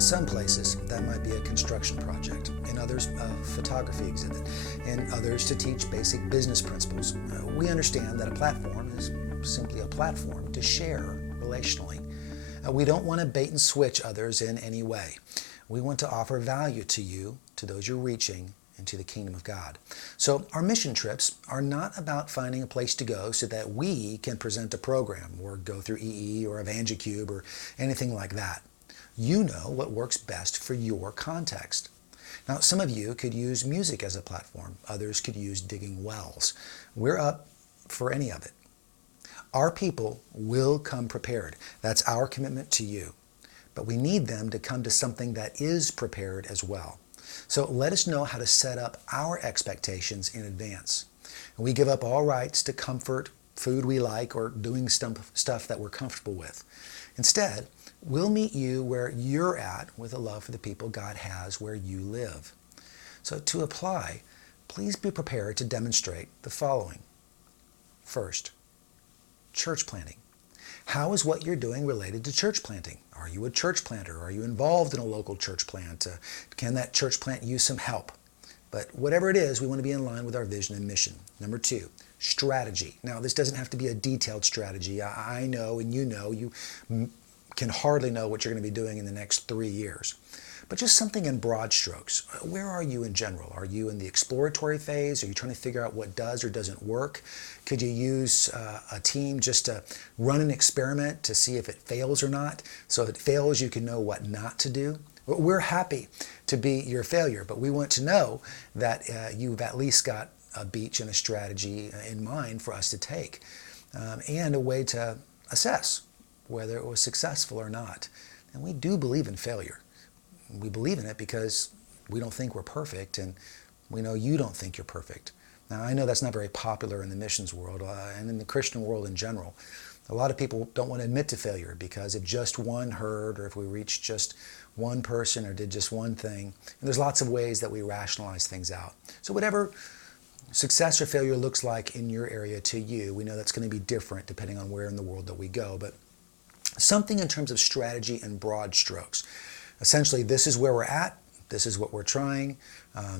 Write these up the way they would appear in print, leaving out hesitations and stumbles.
In some places, that might be a construction project. In others, a photography exhibit. In others, to teach basic business principles. We understand that a platform is simply a platform to share relationally. We don't want to bait and switch others in any way. We want to offer value to you, to those you're reaching, and to the kingdom of God. So our mission trips are not about finding a place to go so that we can present a program or go through EE or EvangeCube or anything like that. You know what works best for your context. Now, some of you could use music as a platform. Others could use digging wells. We're up for any of it. Our people will come prepared. That's our commitment to you. But we need them to come to something that is prepared as well. So let us know how to set up our expectations in advance. And we give up all rights to comfort, food we like, or doing stuff that we're comfortable with. Instead, we'll meet you where you're at with a love for the people God has where you live. So to apply, please be prepared to demonstrate the following. First, church planting. How is what you're doing related to church planting? Are you a church planter? Are you involved in a local church plant? Can that church plant use some help? But whatever it is, we want to be in line with our vision and mission. Number two, strategy. Now, this doesn't have to be a detailed strategy. I know, and you can hardly know what you're going to be doing in the next 3 years. But just something in broad strokes. Where are you in general? Are you in the exploratory phase? Are you trying to figure out what does or doesn't work? Could you use a team just to run an experiment to see if it fails or not? So if it fails, you can know what not to do. We're happy to be your failure, but we want to know that you've at least got a beach and a strategy in mind for us to take, and a way to assess whether it was successful or not. And we do believe in failure. We believe in it because we don't think we're perfect, and we know you don't think you're perfect. Now, I know that's not very popular in the missions world and in the Christian world in general. A lot of people don't want to admit to failure because if just one heard, or if we reached just one person or did just one thing, and there's lots of ways that we rationalize things out. So whatever success or failure looks like in your area to you, we know that's going to be different depending on where in the world that we go, but something in terms of strategy and broad strokes. Essentially, this is where we're at, this is what we're trying,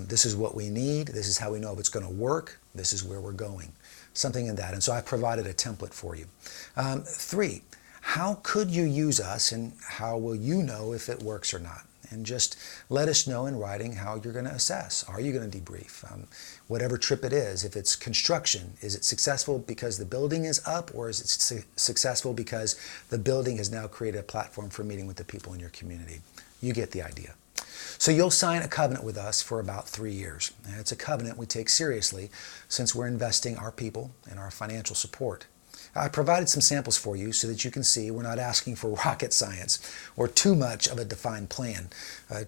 this is what we need, this is how we know if it's going to work, this is where we're going. Something in that. And so I provided a template for you. 3, how could you use us, and how will you know if it works or not? And just let us know in writing how you're going to assess. Are you going to debrief? Whatever trip it is, if it's construction, is it successful because the building is up, or is it successful because the building has now created a platform for meeting with the people in your community? You get the idea. So you'll sign a covenant with us for about 3 years. And it's a covenant we take seriously since we're investing our people and our financial support. I provided some samples for you so that you can see we're not asking for rocket science or too much of a defined plan.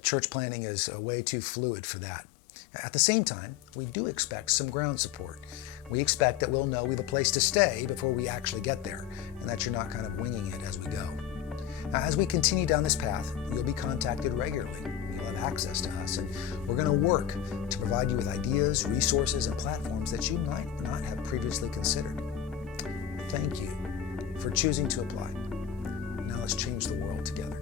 Church planning is way too fluid for that. At the same time, we do expect some ground support. We expect that we'll know we have a place to stay before we actually get there, and that you're not kind of winging it as we go. As we continue down this path, you'll be contacted regularly. You'll have access to us, and we're going to work to provide you with ideas, resources, and platforms that you might not have previously considered. Thank you for choosing to apply. Now let's change the world together.